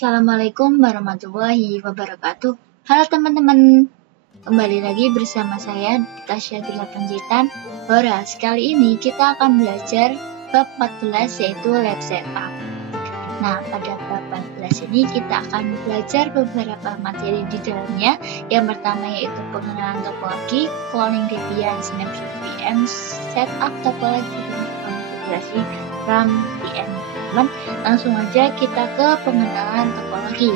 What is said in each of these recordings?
Assalamualaikum warahmatullahi wabarakatuh. Halo teman-teman, kembali lagi bersama saya Tasya Gila Penjitan. Horas, kali ini kita akan belajar bab 14 yaitu lab setup. Nah, pada bab 14 ini kita akan belajar beberapa materi di dalamnya. Yang pertama yaitu pengenalan topologi, cloning Debian, snapshot VM, setup topologi dan konfigurasi RAM VM. Langsung aja kita ke pengenalan topologi.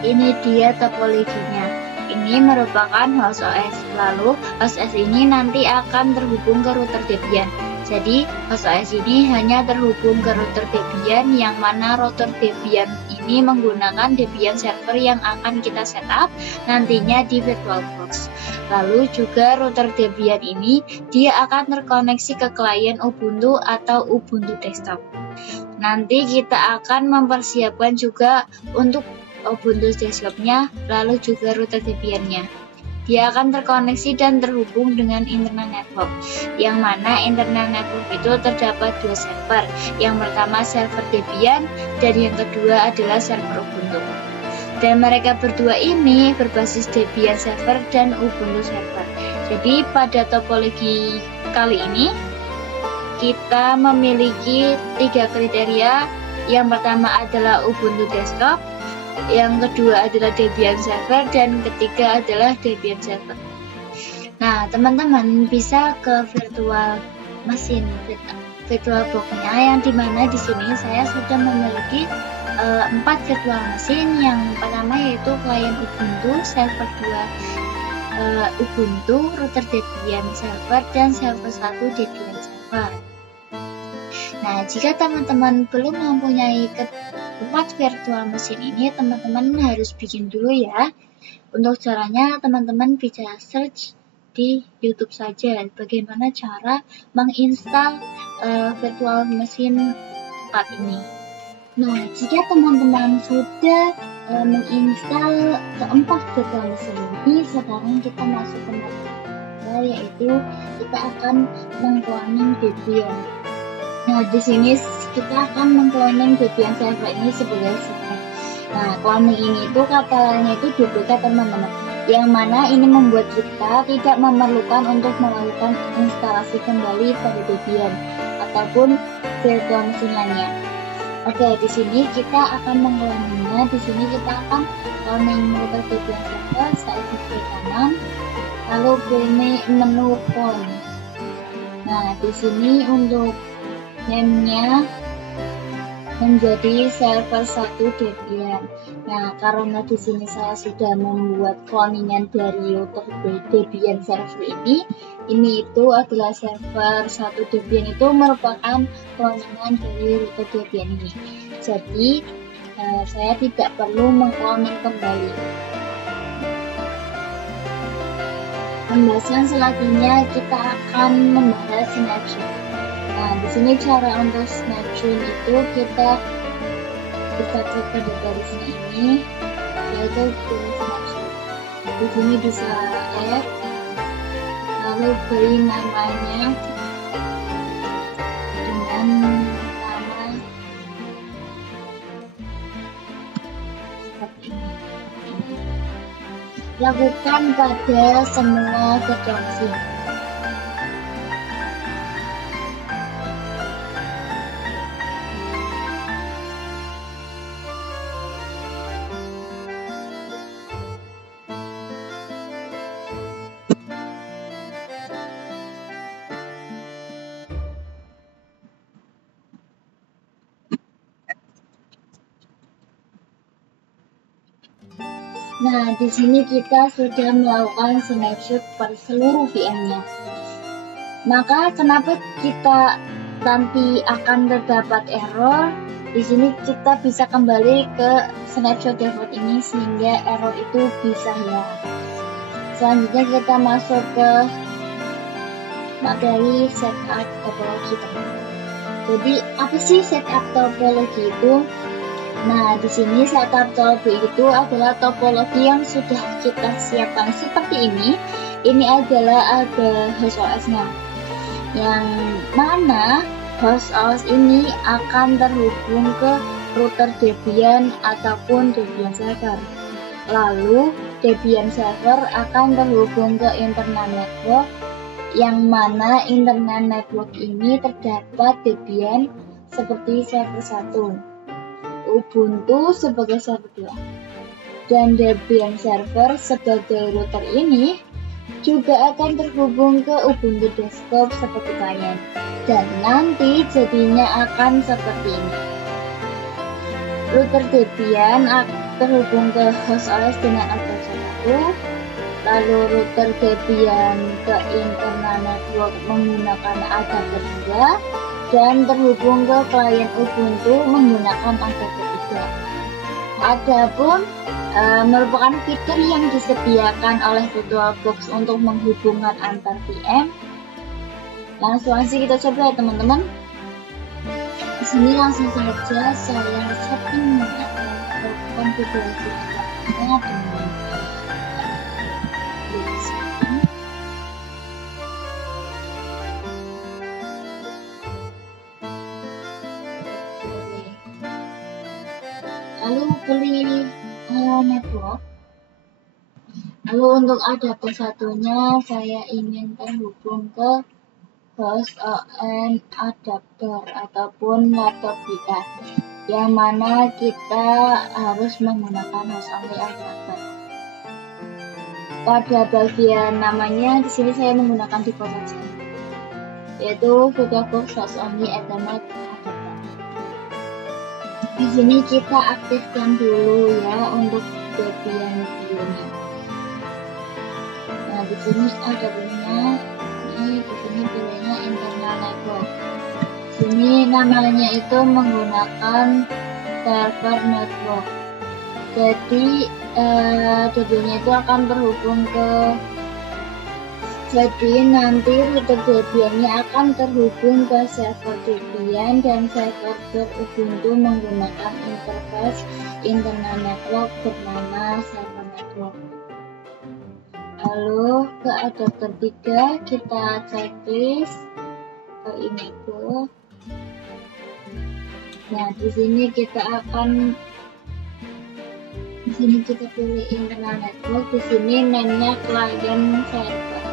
Ini dia topologinya. Ini merupakan host OS. Lalu host OS ini nanti akan terhubung ke router Debian. Jadi host OS ini hanya terhubung ke router Debian, yang mana router Debian ini menggunakan Debian server yang akan kita setup nantinya di VirtualBox. Lalu juga router Debian ini dia akan terkoneksi ke klien Ubuntu atau Ubuntu desktop. Nanti kita akan mempersiapkan juga untuk Ubuntu desktopnya, lalu juga router Debiannya. Dia akan terkoneksi dan terhubung dengan internal network, yang mana internal network itu terdapat dua server. Yang pertama server Debian dan yang kedua adalah server Ubuntu. Dan mereka berdua ini berbasis Debian server dan Ubuntu server. Jadi pada topologi kali ini kita memiliki 3 kriteria. Yang pertama adalah Ubuntu desktop, yang kedua adalah Debian server, dan ketiga adalah Debian server. Nah, teman-teman bisa ke virtual machine VirtualBox-nya, yang dimana di sini saya sudah memiliki 4 virtual machine. Yang pertama yaitu klien Ubuntu, server 2 Ubuntu, router Debian server, dan server 1 Debian server. Nah, jika teman-teman belum mempunyai 4 virtual machine ini, teman-teman harus bikin dulu ya. Untuk caranya teman-teman bisa search di YouTube saja bagaimana cara menginstal virtual machine 4 ini. Nah, jika teman-teman sudah menginstal keempat virtual machine ini, sekarang kita masuk ke materi, yaitu kita akan mengcloning Debian. Nah, di sini kita akan mengcloning Debian server ini sebagai server. Nah, cloning ini itu katanya itu duplikat teman-teman, yang mana ini membuat kita tidak memerlukan untuk melakukan instalasi kembali pada Debian ataupun virtual machine-nya. Oke, di sini kita akan mengcloningnya. Di sini kita akan cloning router Debian server, saya klik kanan, lalu pilih menu clone. Nah, di sini untuk name-nya menjadi server 1 Debian. Nah, karena di sini saya sudah membuat cloningan dari router Debian server ini itu adalah server 1 Debian, itu merupakan cloningan dari router Debian ini. Jadi saya tidak perlu mengcloning kembali. Pembahasan selanjutnya kita akan membahas snapshot. Nah, di sini cara untuk snapshot itu kita bisa klik pada garis ini, yaitu pilih snapshot. Di sini bisa add, lalu beri namanya dengan nama seperti ini. Lakukan pada semua virtual machine. Nah, di sini kita sudah melakukan snapshot per seluruh VM-nya. Maka kenapa kita nanti akan terdapat error? Di sini kita bisa kembali ke snapshot default ini sehingga error itu bisa hilang. Selanjutnya kita masuk ke materi setup topologi. Jadi apa sih setup topologi itu? Nah, di sini setup topologi itu adalah topologi yang sudah kita siapkan seperti ini. Ini adalah ada host OS-nya, yang mana host OS ini akan terhubung ke router Debian ataupun Debian server. Lalu Debian server akan terhubung ke internal network, yang mana internal network ini terdapat Debian seperti server 1, Ubuntu sebagai server 2, dan Debian server sebagai router ini juga akan terhubung ke Ubuntu desktop seperti klien, dan nanti jadinya akan seperti ini. Router Debian terhubung ke host OS dengan adapter 1, lalu router Debian ke internal network menggunakan adapter 2, dan terhubung ke klien Ubuntu menggunakan adapter 3. Adapun merupakan fitur yang disediakan oleh VirtualBox untuk menghubungkan antar VM. Langsung aja kita coba ya teman-teman. Di sini langsung saja saya setting atau konfigurasi dengan lalu pilih network. Lalu untuk adapter satunya saya ingin terhubung ke host OS adapter ataupun laptop kita, yang mana kita harus menggunakan host only adapter. Pada bagian namanya di sini saya menggunakan default saja, yaitu VirtualBox host only Ethernet adapter. Di sini kita aktifkan dulu ya untuk Debian ini. Nah, di sini ada bunyinya. Di sini pilihnya internal network. Sini namanya itu menggunakan server network. Jadi Debiannya itu akan terhubung ke, jadi nanti router Debiannya akan terhubung ke server Debian dan server Ubuntu menggunakan interface internal network bernama server network. Lalu ke adapter 3 kita checklist ke enable. Nah, di sini kita pilih internal network. Di sini name-nya client server.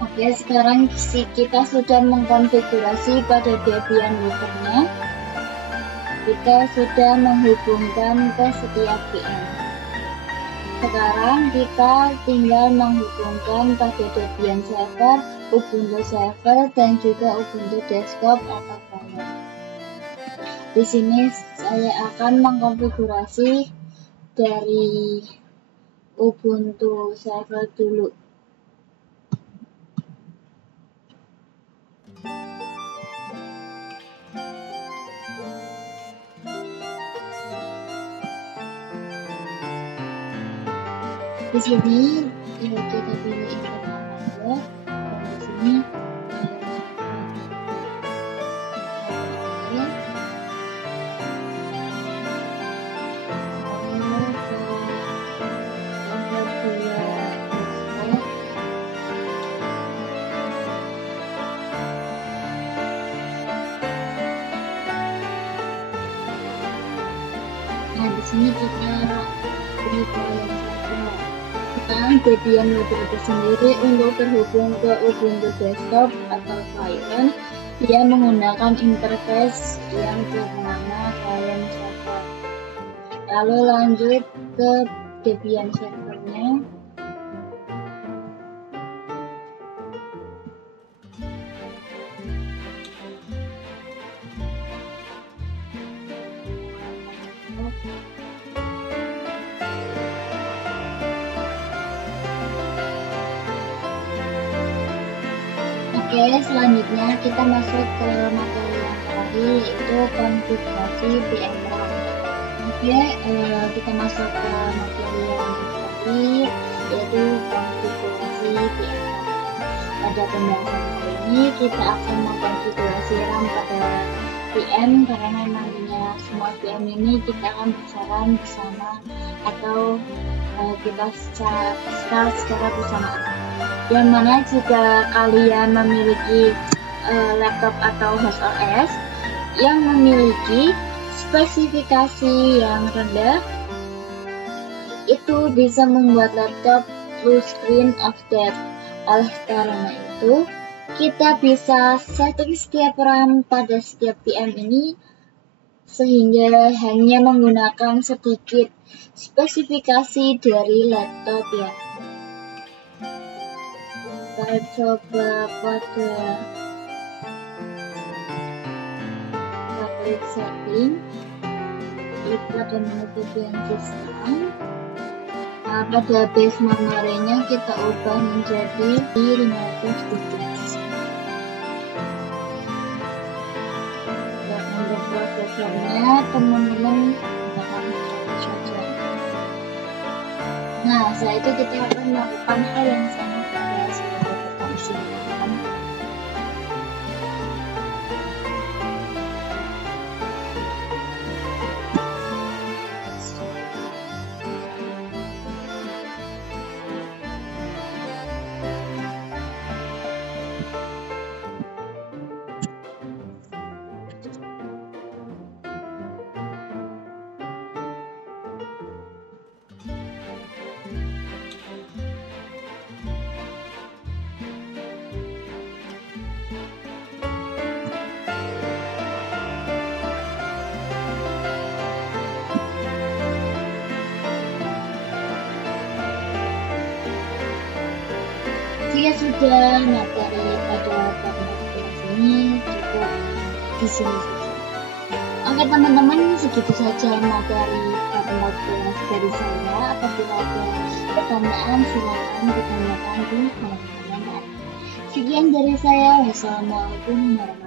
Oke, sekarang kita sudah mengkonfigurasi pada Debian routernya. Kita sudah menghubungkan ke setiap VM. Sekarang kita tinggal menghubungkan pada Debian server, Ubuntu server, dan juga Ubuntu desktop atau client. Di sini saya akan mengkonfigurasi dari Ubuntu server dulu. Di sini kita pilih internal network. Di sini di sini kita pilih client server. Debian router itu sendiri untuk terhubung ke Ubuntu desktop atau client, dia menggunakan interface yang bernama client server. Lalu lanjut ke Debian servernya. Oke, selanjutnya kita masuk ke materi yang terakhir. tadi, yaitu konfigurasi VMware. Oke, kita masuk ke materi yang tadi, yaitu konfigurasi VMware. Pada pembahasan kali ini kita akan mengkonfigurasi RAM pada VM, karena nantinya semua VM ini kita akan berjalan bersama atau kita secara bersamaan. Yang mana jika kalian memiliki laptop atau host OS yang memiliki spesifikasi yang rendah, itu bisa membuat laptop blue screen of death. Oleh karena itu, kita bisa setting setiap RAM pada setiap VM ini sehingga hanya menggunakan sedikit spesifikasi dari laptop ya. Kita coba pada klik setting, klik pada menu bagian sistem. Pada base memory-nya kita ubah menjadi 512. Dan untuk prosesornya teman-teman gunakan saja. Nah, setelah itu kita akan melakukan hal yang sama pada sebagai pertama. Jika sudah, materi pada kelas ini cukup di sini saja. Oke teman-teman, segitu saja materi kelas dari saya. Apabila ada pertanyaan, silakan ditanyakan di kolom komentar. Sekian dari saya. Wassalamualaikum warahmatullahi wabarakatuh.